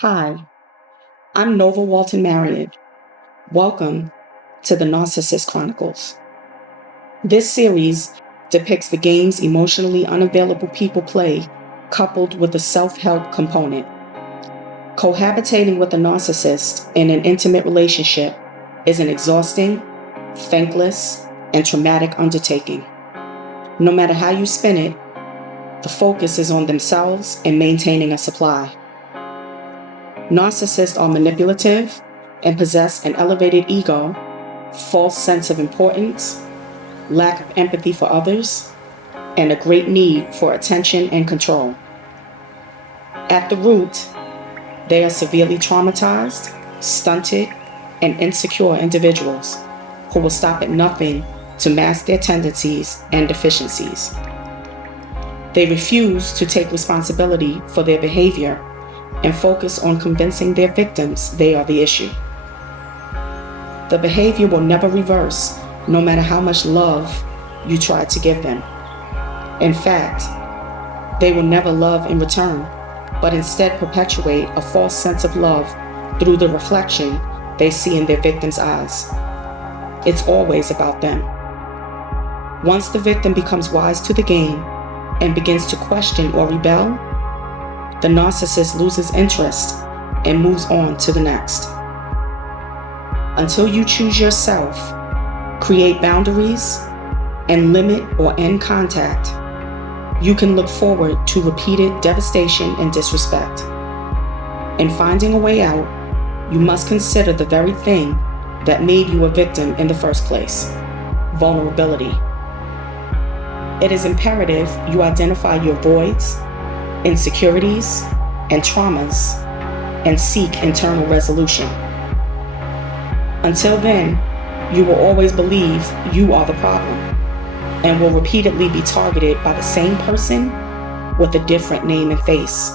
Hi, I'm Nova Walton-Marriott. Welcome to the Narcissist Chronicles. This series depicts the games emotionally unavailable people play, coupled with a self-help component. Cohabitating with a narcissist in an intimate relationship is an exhausting, thankless, and traumatic undertaking. No matter how you spin it, the focus is on themselves and maintaining a supply. Narcissists are manipulative and possess an elevated ego, false sense of importance, lack of empathy for others, and a great need for attention and control. At the root, they are severely traumatized, stunted, and insecure individuals who will stop at nothing to mask their tendencies and deficiencies. They refuse to take responsibility for their behavior and focus on convincing their victims they are the issue. The behavior will never reverse, no matter how much love you try to give them. In fact, they will never love in return, but instead perpetuate a false sense of love through the reflection they see in their victim's eyes. It's always about them. Once the victim becomes wise to the game and begins to question or rebel, the narcissist loses interest and moves on to the next. Until you choose yourself, create boundaries, and limit or end contact, you can look forward to repeated devastation and disrespect. In finding a way out, you must consider the very thing that made you a victim in the first place: vulnerability. It is imperative you identify your voids, insecurities, and traumas, and seek internal resolution. Until then, you will always believe you are the problem and will repeatedly be targeted by the same person with a different name and face.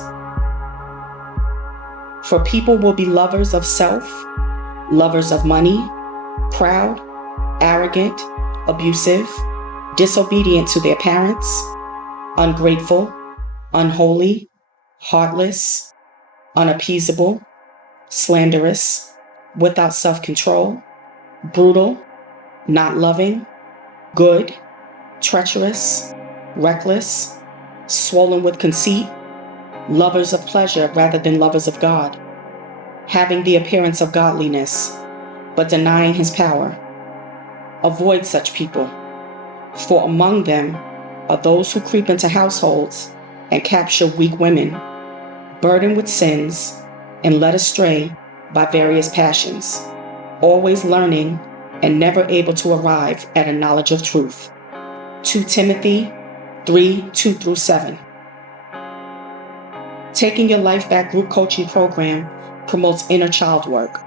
For people will be lovers of self, lovers of money, proud, arrogant, abusive, disobedient to their parents, ungrateful, unholy, heartless, unappeasable, slanderous, without self-control, brutal, not loving, good, treacherous, reckless, swollen with conceit, lovers of pleasure rather than lovers of God, having the appearance of godliness, but denying His power. Avoid such people, for among them are those who creep into households and capture weak women, burdened with sins and led astray by various passions, always learning and never able to arrive at a knowledge of truth. 2 Timothy 3:2-7. Taking Your Life Back group coaching program promotes inner child work.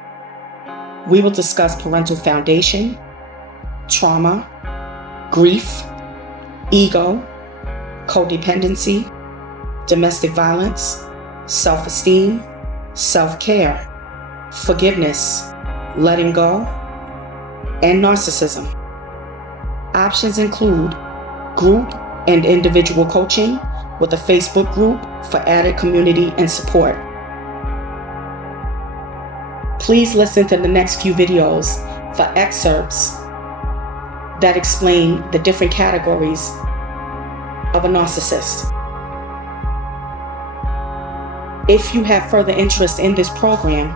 We will discuss parental foundation, trauma, grief, ego, codependency, domestic violence, self-esteem, self-care, forgiveness, letting go, and narcissism. Options include group and individual coaching with a Facebook group for added community and support. Please listen to the next few videos for excerpts that explain the different categories of a narcissist. If you have further interest in this program,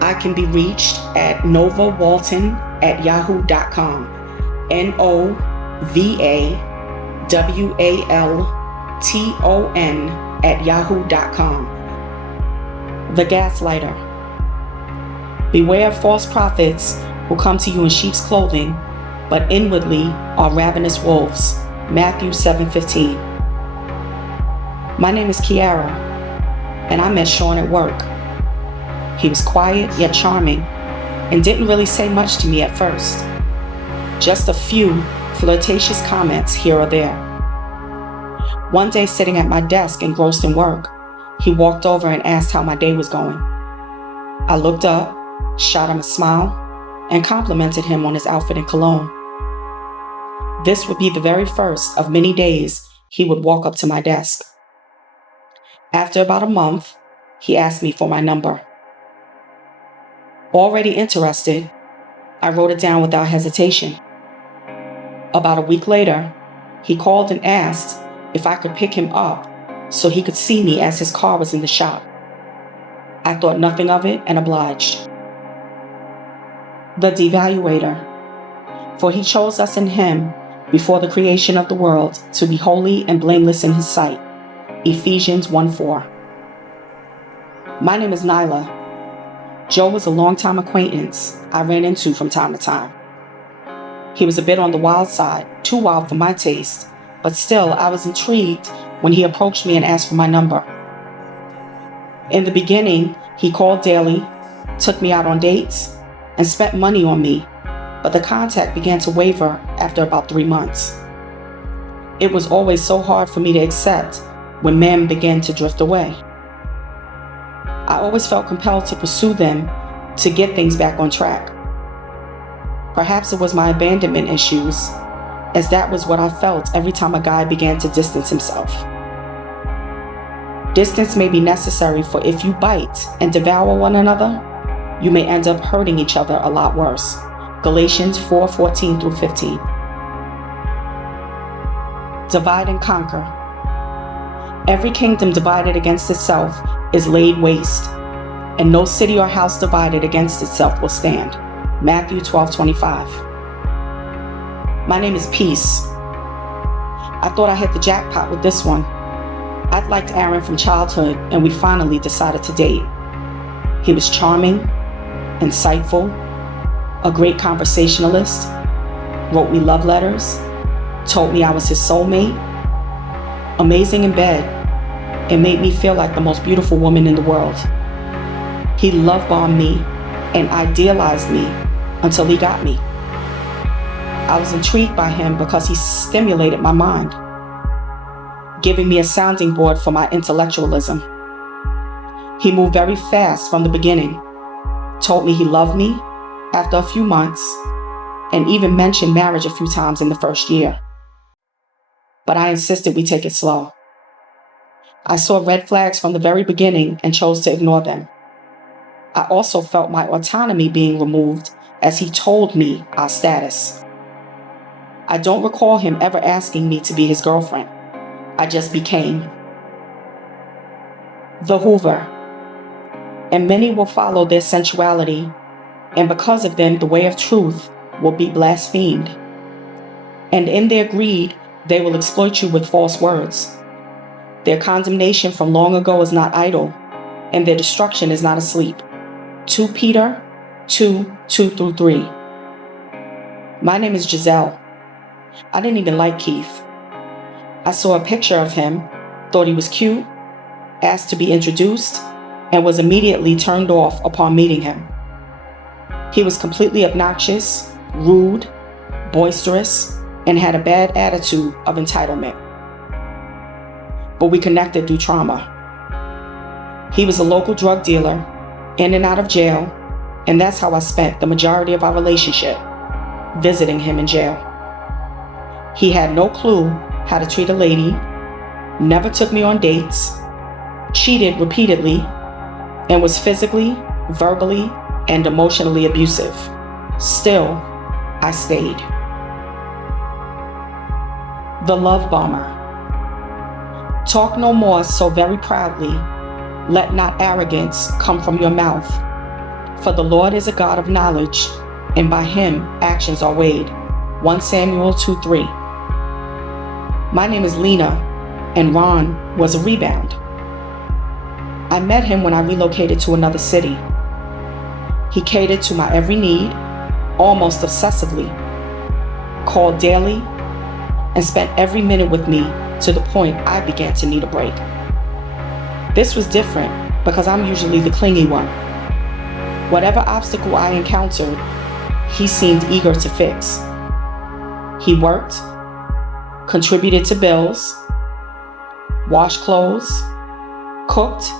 I can be reached at novawalton@yahoo.com. NOVAWALTON@yahoo.com. The gaslighter. Beware of false prophets who come to you in sheep's clothing, but inwardly are ravenous wolves. Matthew 7:15. My name is Kiara, and I met Sean at work. He was quiet yet charming and didn't really say much to me at first. Just a few flirtatious comments here or there. One day, sitting at my desk engrossed in work, he walked over and asked how my day was going. I looked up, shot him a smile, and complimented him on his outfit and cologne. This would be the very first of many days he would walk up to my desk. After about a month, he asked me for my number. Already interested, I wrote it down without hesitation. About a week later, he called and asked if I could pick him up so he could see me as his car was in the shop. I thought nothing of it and obliged. The devaluator. For he chose us in him before the creation of the world to be holy and blameless in his sight. Ephesians 1:4. My name is Nyla. Joe was a longtime acquaintance I ran into from time to time. He was a bit on the wild side, too wild for my taste, but still I was intrigued when he approached me and asked for my number. In the beginning, he called daily, took me out on dates, and spent money on me, but the contact began to waver after about 3 months. It was always so hard for me to accept when men began to drift away. I always felt compelled to pursue them to get things back on track. Perhaps it was my abandonment issues, as that was what I felt every time a guy began to distance himself. Distance may be necessary, for if you bite and devour one another, you may end up hurting each other a lot worse. Galatians 4:14-15. Divide and conquer. Every kingdom divided against itself is laid waste, and no city or house divided against itself will stand. Matthew 12:25. My name is Peace. I thought I hit the jackpot with this one. I'd liked Aaron from childhood, and we finally decided to date. He was charming, insightful, a great conversationalist, wrote me love letters, told me I was his soulmate, amazing in bed, and made me feel like the most beautiful woman in the world. He love-bombed me and idealized me until he got me. I was intrigued by him because he stimulated my mind, giving me a sounding board for my intellectualism. He moved very fast from the beginning, told me he loved me after a few months, and even mentioned marriage a few times in the first year. But I insisted we take it slow. I saw red flags from the very beginning and chose to ignore them. I also felt my autonomy being removed as he told me our status. I don't recall him ever asking me to be his girlfriend. I just became. The Hoover. And many will follow their sensuality, and because of them, the way of truth will be blasphemed. And in their greed, they will exploit you with false words. Their condemnation from long ago is not idle, and their destruction is not asleep. 2 Peter 2:2-3. My name is Giselle. I didn't even like Keith. I saw a picture of him, thought he was cute, asked to be introduced, and was immediately turned off upon meeting him. He was completely obnoxious, rude, boisterous, and had a bad attitude of entitlement. But we connected through trauma. He was a local drug dealer, in and out of jail, and that's how I spent the majority of our relationship, visiting him in jail. He had no clue how to treat a lady, never took me on dates, cheated repeatedly, and was physically, verbally, and emotionally abusive. Still, I stayed. The Love Bomber. Talk no more so very proudly. Let not arrogance come from your mouth. For the Lord is a God of knowledge, and by him actions are weighed. 1 Samuel 2:3. My name is Lena, and Ron was a rebound. I met him when I relocated to another city. He catered to my every need, almost obsessively, called daily, and spent every minute with me to the point I began to need a break. This was different because I'm usually the clingy one. Whatever obstacle I encountered, he seemed eager to fix. He worked, contributed to bills, washed clothes, cooked,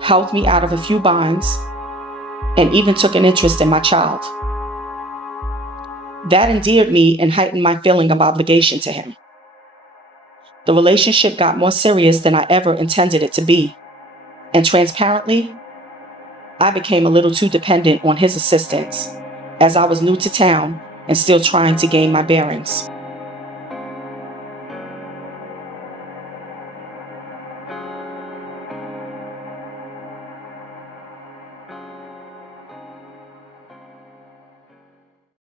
helped me out of a few binds, and even took an interest in my child. That endeared me and heightened my feeling of obligation to him. The relationship got more serious than I ever intended it to be. And transparently, I became a little too dependent on his assistance, as I was new to town and still trying to gain my bearings.